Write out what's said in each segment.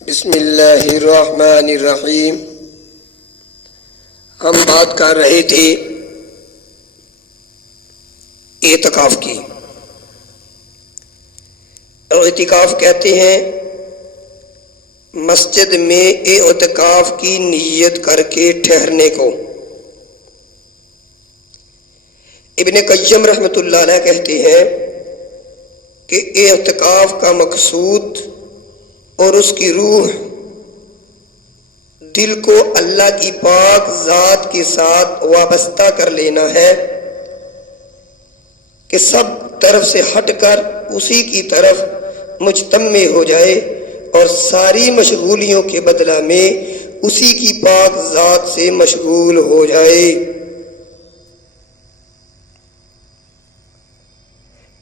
بسم اللہ الرحمن الرحیم۔ ہم بات کر رہے تھے اعتکاف کی۔ اعتکاف کہتے ہیں مسجد میں اعتکاف کی نیت کر کے ٹھہرنے کو۔ ابن قیم رحمۃ اللہ علیہ کہتے ہیں کہ اعتکاف کا مقصود اور اس کی روح دل کو اللہ کی پاک ذات کے ساتھ وابستہ کر لینا ہے کہ سب طرف سے ہٹ کر اسی کی طرف مجتمع ہو جائے اور ساری مشغولیوں کے بدلہ میں اسی کی پاک ذات سے مشغول ہو جائے۔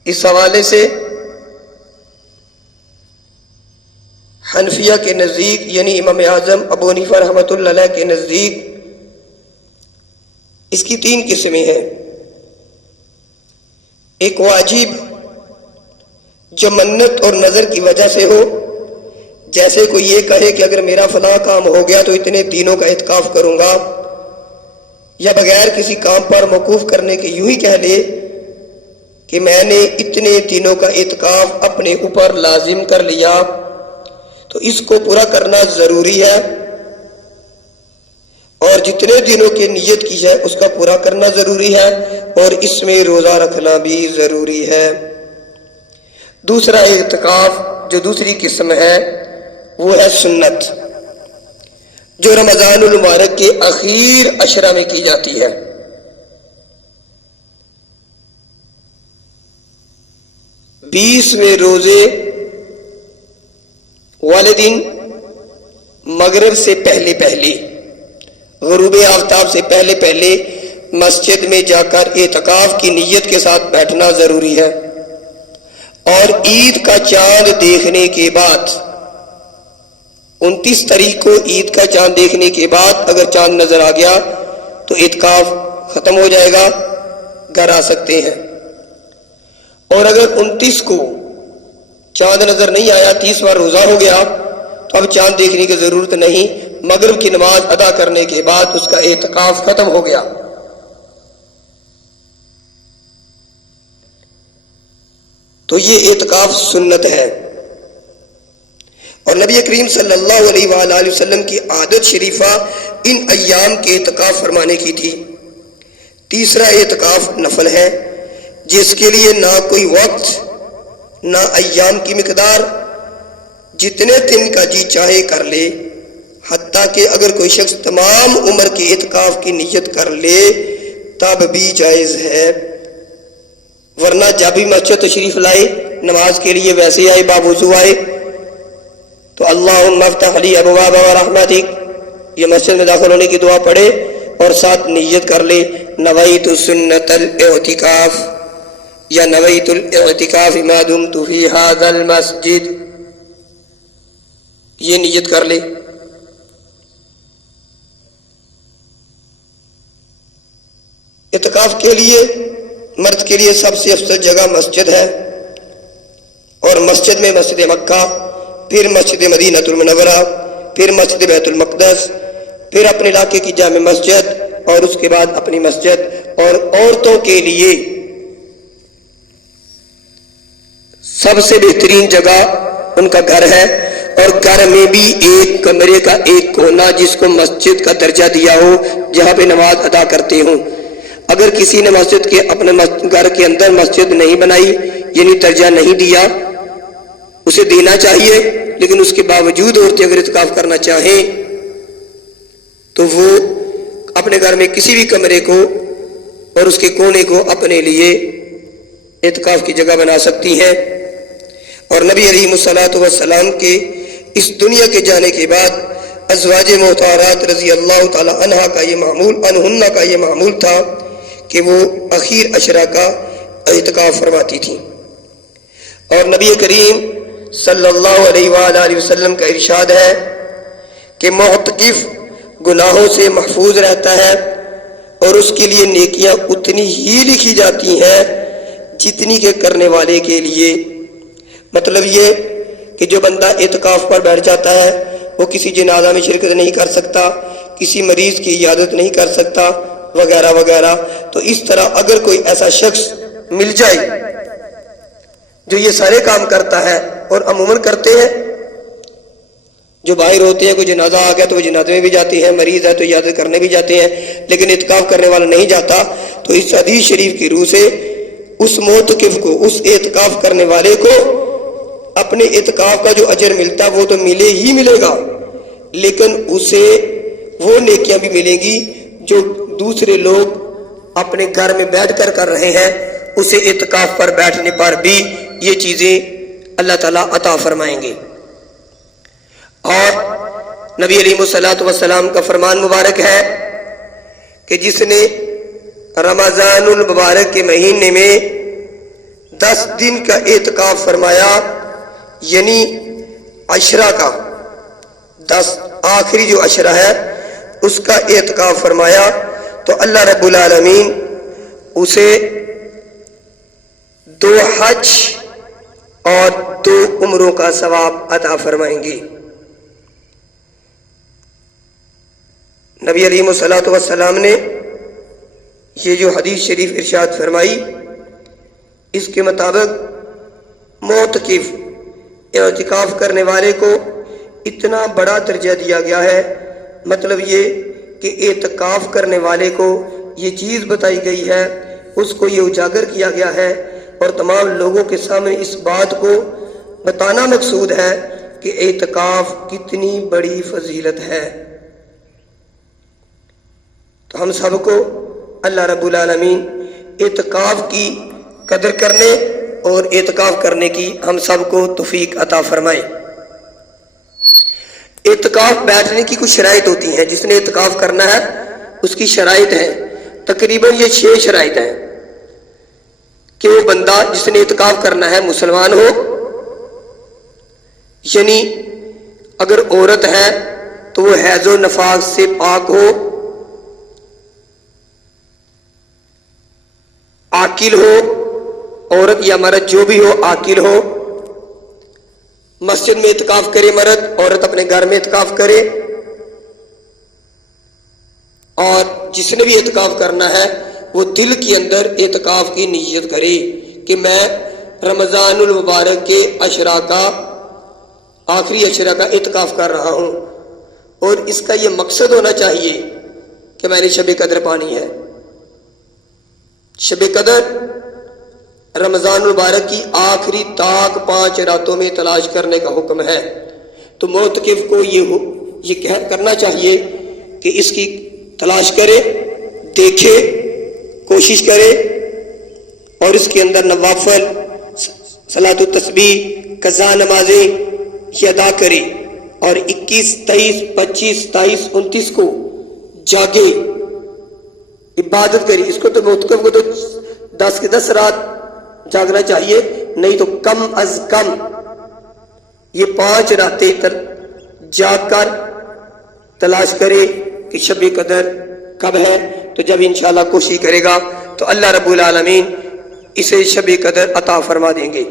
اس حوالے سے حنفیہ کے نزدیک یعنی امام اعظم ابو حنیفہ رحمۃ اللہ علیہ کے نزدیک اس کی 3 قسمیں ہیں۔ ایک واجب جو منت اور نظر کی وجہ سے ہو، جیسے کوئی یہ کہے کہ اگر میرا فلاں کام ہو گیا تو اتنے دنوں کا اعتکاف کروں گا، یا بغیر کسی کام پر موقوف کرنے کے یوں ہی کہہ لے کہ میں نے اتنے دنوں کا اعتکاف اپنے اوپر لازم کر لیا، تو اس کو پورا کرنا ضروری ہے، اور جتنے دنوں کی نیت کی ہے اس کا پورا کرنا ضروری ہے، اور اس میں روزہ رکھنا بھی ضروری ہے۔ دوسرا اعتکاف جو دوسری قسم ہے وہ ہے سنت، جو رمضان المبارک کے اخیر عشرہ میں کی جاتی ہے۔ بیسویں روزے والے دن مغرب سے پہلے غروب آفتاب سے پہلے مسجد میں جا کر اعتکاف کی نیت کے ساتھ بیٹھنا ضروری ہے، اور عید کا چاند دیکھنے کے بعد 29 تاریخ کو عید کا چاند دیکھنے کے بعد اگر چاند نظر آ گیا تو اعتکاف ختم ہو جائے گا، گھر آ سکتے ہیں۔ اور اگر 29 کو چاند نظر نہیں آیا، 30واں روزہ ہو گیا، تو اب چاند دیکھنے کی ضرورت نہیں، مغرب کی نماز ادا کرنے کے بعد اس کا اعتکاف ختم ہو گیا۔ تو یہ اعتکاف سنت ہے، اور نبی کریم صلی اللہ علیہ وآلہ وسلم کی عادت شریفہ ان ایام کے اعتکاف فرمانے کی تھی۔ تیسرا اعتکاف نفل ہے، جس کے لیے نہ کوئی وقت نہ ایام کی مقدار، جتنے دن کا جی چاہے کر لے، حتیٰ کہ اگر کوئی شخص تمام عمر کے اعتکاف کی نیت کر لے تب بھی جائز ہے، ورنہ جب بھی مسجد تشریف لائے نماز کے لیے ویسے آئے، باوضو آئے تو اللہم افتح لی ابواب رحمتک یہ مسجد میں داخل ہونے کی دعا پڑھے اور ساتھ نیت کر لے نویت سنت الاعتکاف یا نویت الاعتکاف ما دمت فی ھذا المسجد، یہ نیت کر لے۔ اعتکاف کے لیے مرد کے لیے سب سے افضل جگہ مسجد ہے، اور مسجد میں مسجد مکہ، پھر مسجد مدینہ المنورہ، پھر مسجد بیت المقدس، پھر اپنے علاقے کی جامع مسجد، اور اس کے بعد اپنی مسجد۔ اور عورتوں کے لیے سب سے بہترین جگہ ان کا گھر ہے، اور گھر میں بھی ایک کمرے کا ایک کونا جس کو مسجد کا درجہ دیا ہو، جہاں پہ نماز ادا کرتے ہوں۔ اگر کسی نے مسجد کے اپنے گھر کے اندر مسجد نہیں بنائی، یعنی درجہ نہیں دیا، اسے دینا چاہیے، لیکن اس کے باوجود عورتیں اگر اعتکاف کرنا چاہیں تو وہ اپنے گھر میں کسی بھی کمرے کو اور اس کے کونے کو اپنے لیے اعتکاف کی جگہ بنا سکتی ہیں۔ اور نبی علیہ الصلوۃ والسلام کے اس دنیا کے جانے کے بعد ازواج مطہرات رضی اللہ تعالی عنہا کا یہ معمول تھا کہ وہ اخیر عشرہ کا اعتکاف فرماتی تھیں، اور نبی کریم صلی اللہ علیہ وآلہ وسلم کا ارشاد ہے کہ معتکف گناہوں سے محفوظ رہتا ہے، اور اس کے لیے نیکیاں اتنی ہی لکھی جاتی ہیں جتنی کے کرنے والے کے لیے۔ مطلب یہ کہ جو بندہ اعتکاف پر بیٹھ جاتا ہے وہ کسی جنازہ میں شرکت نہیں کر سکتا، کسی مریض کی عیادت نہیں کر سکتا، وغیرہ وغیرہ۔ تو اس طرح اگر کوئی ایسا شخص مل جائے جو یہ سارے کام کرتا ہے، اور عموماً کرتے ہیں، جو باہر ہوتے ہیں، کوئی جنازہ آ گیا تو وہ جنازے میں بھی جاتے ہیں، مریض ہے تو عیادت کرنے بھی جاتے ہیں، لیکن اعتکاف کرنے والا نہیں جاتا، تو اس حدیث شریف کی روح سے اس معتکف کو، اس اعتکاف کرنے والے کو اپنے اعتکاف کا جو اجر ملتا ہے وہ تو ملے ہی ملے گا، لیکن اسے وہ نیکیاں بھی ملیں گی جو دوسرے لوگ اپنے گھر میں بیٹھ کر کر رہے ہیں، اسے اعتکاف پر بیٹھنے پر بھی یہ چیزیں اللہ تعالیٰ عطا فرمائیں گے۔ اور نبی علیہ الصلوۃ والسلام کا فرمان مبارک ہے کہ جس نے رمضان المبارک کے مہینے میں 10 دن کا اعتکاف فرمایا، یعنی عشرہ کا 10 آخری جو عشرہ ہے اس کا اعتکاف فرمایا، تو اللہ رب العالمین اسے 2 حج اور 2 عمروں کا ثواب عطا فرمائیں گے۔ نبی علیہ الصلوۃ والسلام نے یہ جو حدیث شریف ارشاد فرمائی، اس کے مطابق معتکف اعتکاف کرنے والے کو اتنا بڑا درجہ دیا گیا ہے، مطلب یہ کہ اعتکاف کرنے والے کو یہ چیز بتائی گئی ہے، اس کو یہ اجاگر کیا گیا ہے، اور تمام لوگوں کے سامنے اس بات کو بتانا مقصود ہے کہ اعتکاف کتنی بڑی فضیلت ہے۔ تو ہم سب کو اللہ رب العالمین اعتکاف کی قدر کرنے اور اعتکاف کرنے کی ہم سب کو توفیق عطا فرمائے۔ اعتکاف بیٹھنے کی کچھ شرائط ہوتی ہیں، جس نے اعتکاف کرنا ہے اس کی شرائط ہیں، تقریباً یہ 6 شرائط ہیں کہ وہ بندہ جس نے اعتکاف کرنا ہے مسلمان ہو، یعنی اگر عورت ہے تو وہ حیض و نفاس سے پاک ہو، عاقل ہو، عورت یا مرد جو بھی ہو عاقل ہو، مسجد میں اعتکاف کرے مرد، عورت اپنے گھر میں اعتکاف کرے، اور جس نے بھی اعتکاف کرنا ہے وہ دل کے اندر اعتکاف کی نیت کرے کہ میں رمضان المبارک کے عشرہ کا آخری عشرہ کا اعتکاف کر رہا ہوں، اور اس کا یہ مقصد ہونا چاہیے کہ میں نے شب قدر پانی ہے۔ شب قدر رمضان المبارک کی آخری طاق 5 راتوں میں تلاش کرنے کا حکم ہے، تو معتکف کو یہ کرنا چاہیے کہ اس کی تلاش کرے، دیکھے، کوشش کرے، اور اس کے اندر نوافل، صلاۃ التسبیح، قضا نمازیں یہ ادا کرے، اور 21، 23، 25، 27، 29 کو جاگے، عبادت کری۔ اس کو تو معتکف کو تو 10 کے 10 رات جاگنا چاہیے، نہیں تو کم از کم یہ 5 راتیں جاگ کر تلاش کرے کہ شب قدر کب ہے، تو جب انشاءاللہ کوشش کرے گا تو اللہ رب العالمین اسے شب قدر عطا فرما دیں گے۔